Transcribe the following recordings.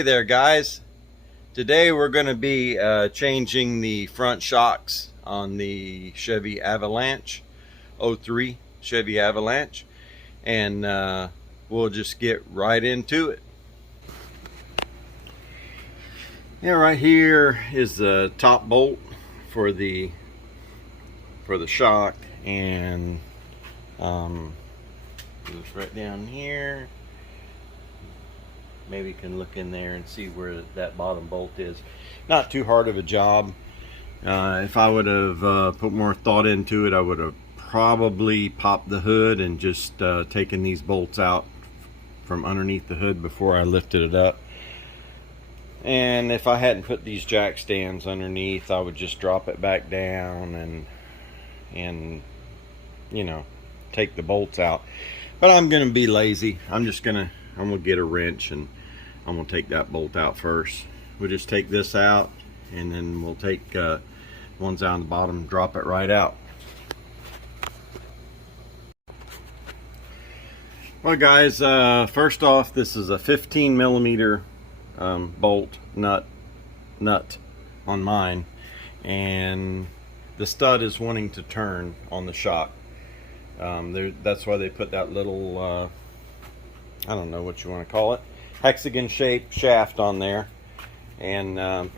Hey there guys, today we're going to be changing the front shocks on the Chevy Avalanche '03 Chevy Avalanche, and we'll just get right into it. Yeah, right here is the top bolt for the shock, and it's right down here. Maybe you can look in there and see where that bottom bolt is. Not too hard of a job. If I would have put more thought into it, I would have probably popped the hood and just taken these bolts out from underneath the hood before I lifted it up. And if I hadn't put these jack stands underneath, I would just drop it back down and you know, take the bolts out. But I'm gonna be lazy. I'm gonna get a wrench and I'm gonna take that bolt out first. We'll just take this out, and then we'll take ones out on the bottom, drop it right out. Well guys, first off, this is a 15 millimeter bolt nut on mine, and the stud is wanting to turn on the shock. That's why they put that little I don't know what you want to call it, hexagon shaped shaft on there, and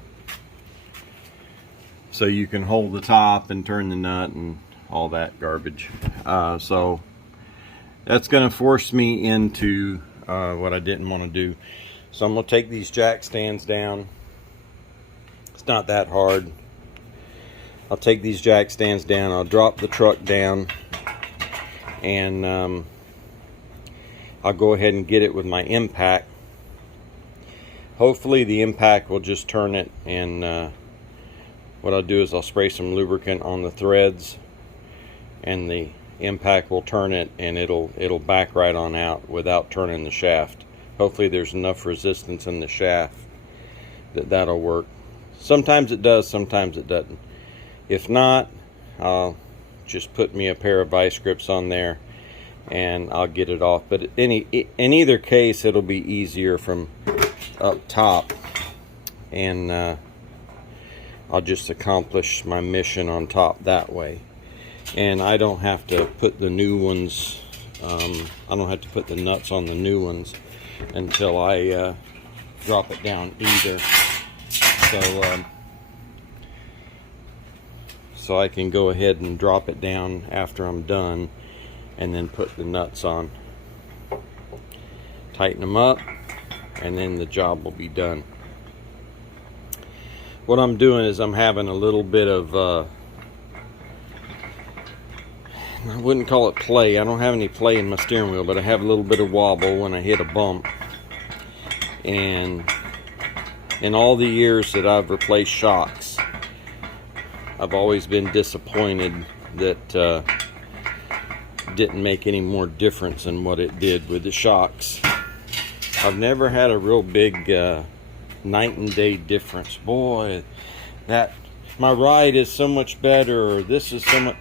so you can hold the top and turn the nut and all that garbage. So that's going to force me into what I didn't want to do. So I'm going to take these jack stands down. It's not that hard. I'll take these jack stands down, I'll drop the truck down, and I'll go ahead and get it with my impact. Hopefully the impact will just turn it, and what I'll do is I'll spray some lubricant on the threads, and the impact will turn it, and it'll back right on out without turning the shaft. Hopefully there's enough resistance in the shaft that'll work. Sometimes it does, sometimes it doesn't. If not, I'll just put me a pair of vice grips on there and I'll get it off. But in either case, it'll be easier from up top, and I'll just accomplish my mission on top that way, and I don't have to put the new ones, I don't have to put the nuts on the new ones until I drop it down either. So I can go ahead and drop it down after I'm done, and then put the nuts on, tighten them up, and then the job will be done. What I'm doing is I'm having a little bit of I wouldn't call it play. I don't have any play in my steering wheel, but I have a little bit of wobble when I hit a bump. And in all the years that I've replaced shocks, I've always been disappointed that didn't make any more difference than what it did with the shocks. I've never had a real big night and day difference. Boy, that my ride is so much better, or this is so much.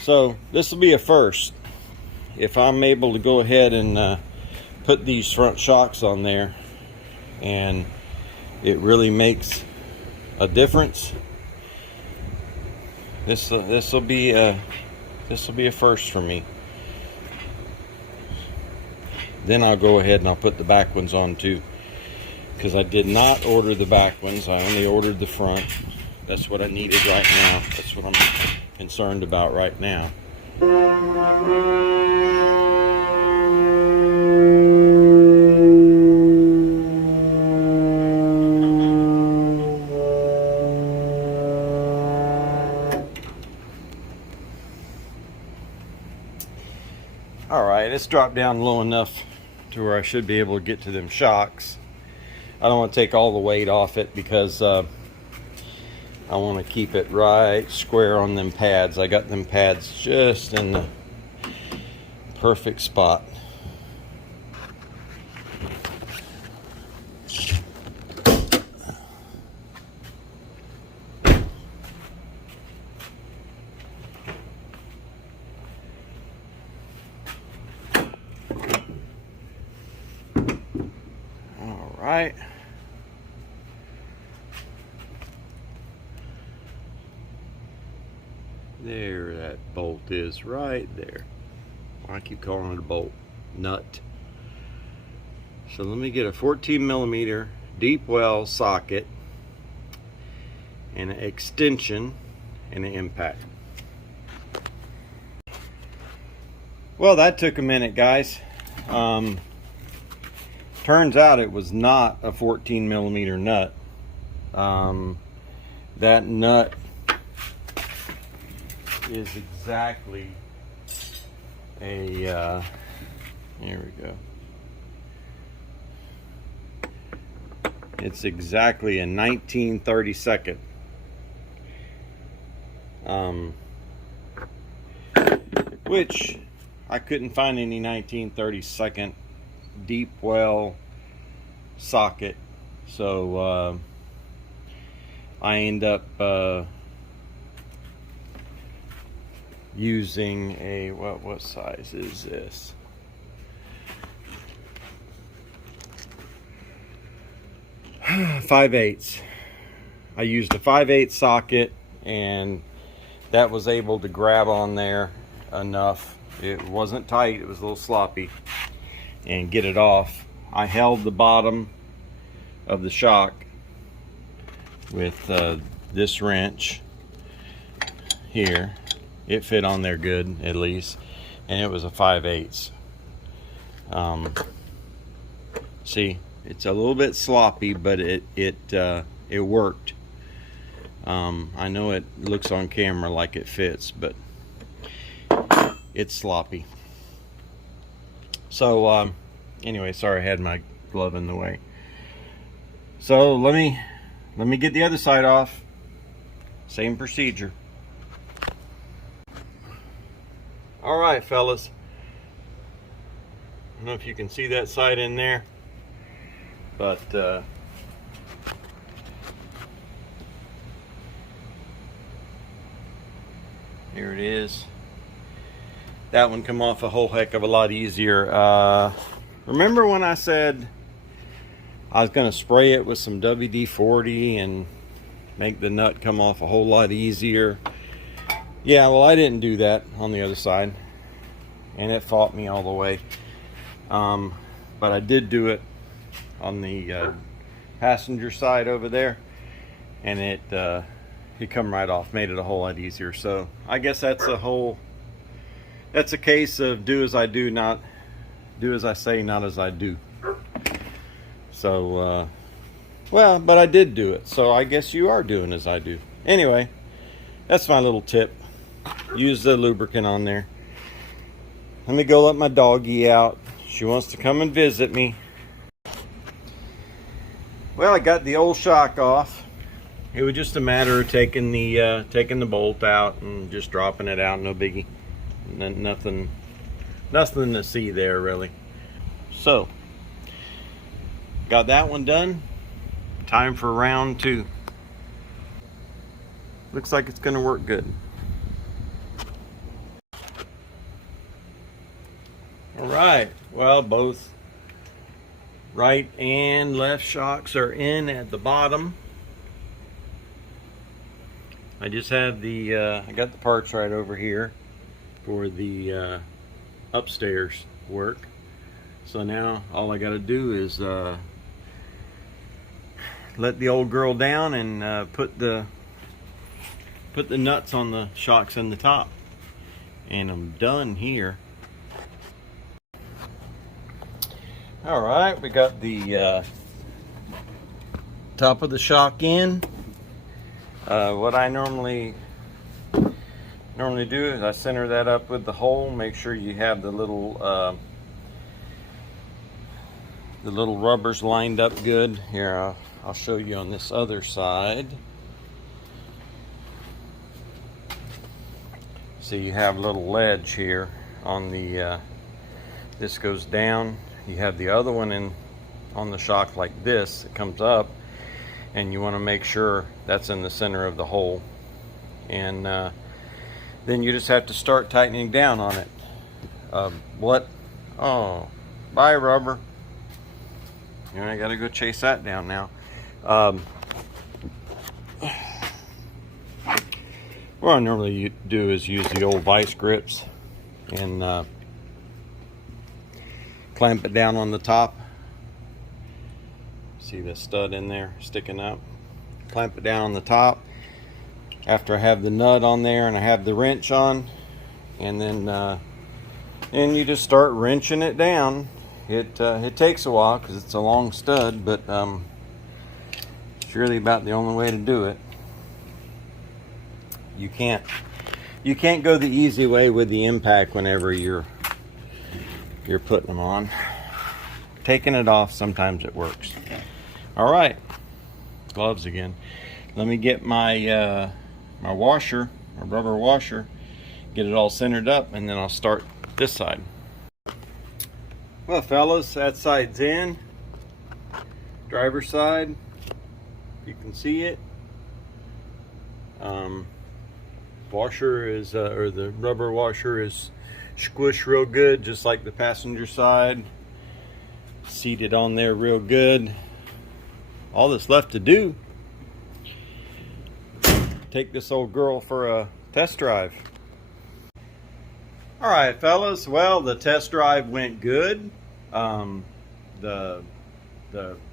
So this will be a first. If I'm able to go ahead and put these front shocks on there, and it really makes a difference, this will be a first for me. Then I'll go ahead and I'll put the back ones on too, because I did not order the back ones. I only ordered the front. That's what I needed right now. That's what I'm concerned about right now. Alright, it's dropped down low enough to where I should be able to get to them shocks. I don't want to take all the weight off it, because I want to keep it right square on them pads. I got them pads just in the perfect spot. All right, There that bolt is, right there. I keep calling it a bolt. Nut. So let me get a 14mm deep well socket and an extension and an impact. Well, that took a minute, guys. Turns out it was not a 14mm nut. That nut is exactly a here we go. It's exactly a 1932nd. Which I couldn't find any 1932nd deep well socket, so I end up using a what size is this? 5/8. I used a 5/8 socket, and that was able to grab on there enough. It wasn't tight, it was a little sloppy, and get it off. I held the bottom of the shock with this wrench here. It fit on there good, at least, and it was a 5/8. See, it's a little bit sloppy, but it worked. I know it looks on camera like it fits, but it's sloppy. So anyway, sorry I had my glove in the way. So let me get the other side off. Same procedure. All right, fellas. I don't know if you can see that side in there, but here it is. That one come off a whole heck of a lot easier. Remember when I said I was going to spray it with some WD-40 and make the nut come off a whole lot easier? Yeah, well, I didn't do that on the other side, and it fought me all the way. But I did do it on the passenger side over there, and it come right off, made it a whole lot easier. So I guess that's a case of do as I do, not do as I say, not as I do. So well, but I did do it, so I guess you are doing as I do. Anyway, that's my little tip. Use the lubricant on there. Let me go let my doggie out. She wants to come and visit me. Well, I got the old shock off. It was just a matter of taking the bolt out and just dropping it out. No biggie. Nothing to see there really. So got that one done. Time for round 2. Looks like it's going to work good. All right, well, both right and left shocks are in at the bottom. I just have the I got the parts right over here for the upstairs work. So now all I got to do is let the old girl down and put the nuts on the shocks in the top, and I'm done here. All right, we got the top of the shock in. What I normally do is I center that up with the hole. Make sure you have the little rubbers lined up good. Here, I'll show you on this other side. See, you have a little ledge here on the this goes down. You have the other one in on the shock like this. It comes up, and you want to make sure that's in the center of the hole, and then you just have to start tightening down on it. What? Oh, bye rubber. You know, I gotta go chase that down now. What I normally do is use the old vice grips and clamp it down on the top. See the stud in there sticking up? Clamp it down on the top after I have the nut on there and I have the wrench on, and then you just start wrenching it down. It takes a while because it's a long stud, but it's really about the only way to do it. You can't go the easy way with the impact whenever you're putting them on. Taking it off, sometimes it works. All right, gloves again. Let me get my my washer, my rubber washer, get it all centered up, and then I'll start this side. Well, fellas, that side's in. Driver's side, you can see it. Washer is, or the rubber washer is squished real good, just like the passenger side. Seated on there real good. All that's left to do, take this old girl for a test drive. All right, fellas, well, the test drive went good. The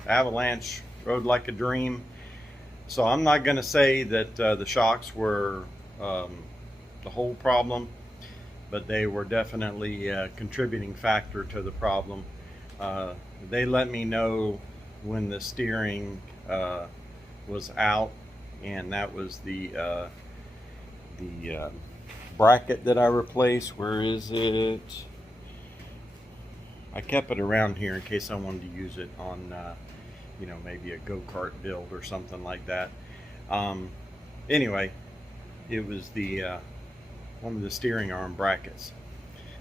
Avalanche rode like a dream. So I'm not going to say that the shocks were the whole problem, but they were definitely a contributing factor to the problem. They let me know when the steering was out, and that was the bracket that I replaced. Where is it? I kept it around here in case I wanted to use it on you know, maybe a go-kart build or something like that. Anyway, it was the one of the steering arm brackets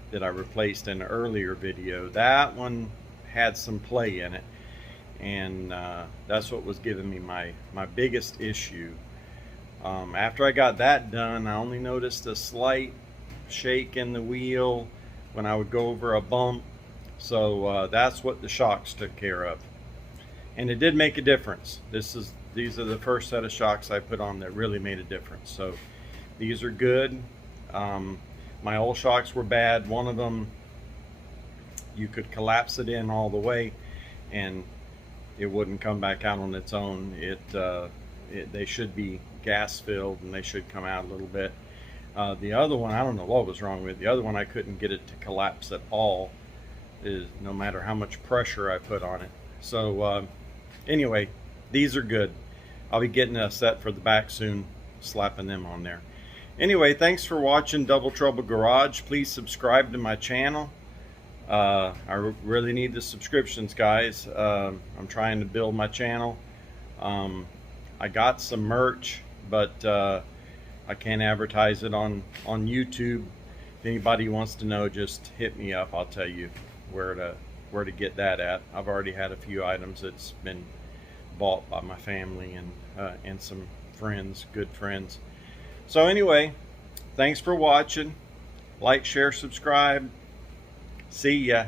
that I replaced in an earlier video. That one had some play in it, and that's what was giving me my biggest issue. After I got that done, I only noticed a slight shake in the wheel when I would go over a bump. So that's what the shocks took care of, and it did make a difference. These are the first set of shocks I put on that really made a difference. So these are good. My old shocks were bad. One of them, you could collapse it in all the way and it wouldn't come back out on its own. They should be gas filled and they should come out a little bit. The other one, I don't know what was wrong with it. The other one, I couldn't get it to collapse at all, no matter how much pressure I put on it. So anyway, these are good. I'll be getting a set for the back soon, slapping them on there. Anyway, thanks for watching Double Trouble Garage. Please subscribe to my channel. I really need the subscriptions, guys. I'm trying to build my channel. I got some merch, but I can't advertise it on YouTube. If anybody wants to know, just hit me up. I'll tell you where to get that at. I've already had a few items that's been bought by my family and some friends, good friends. So anyway, thanks for watching. Like, share, subscribe. See ya.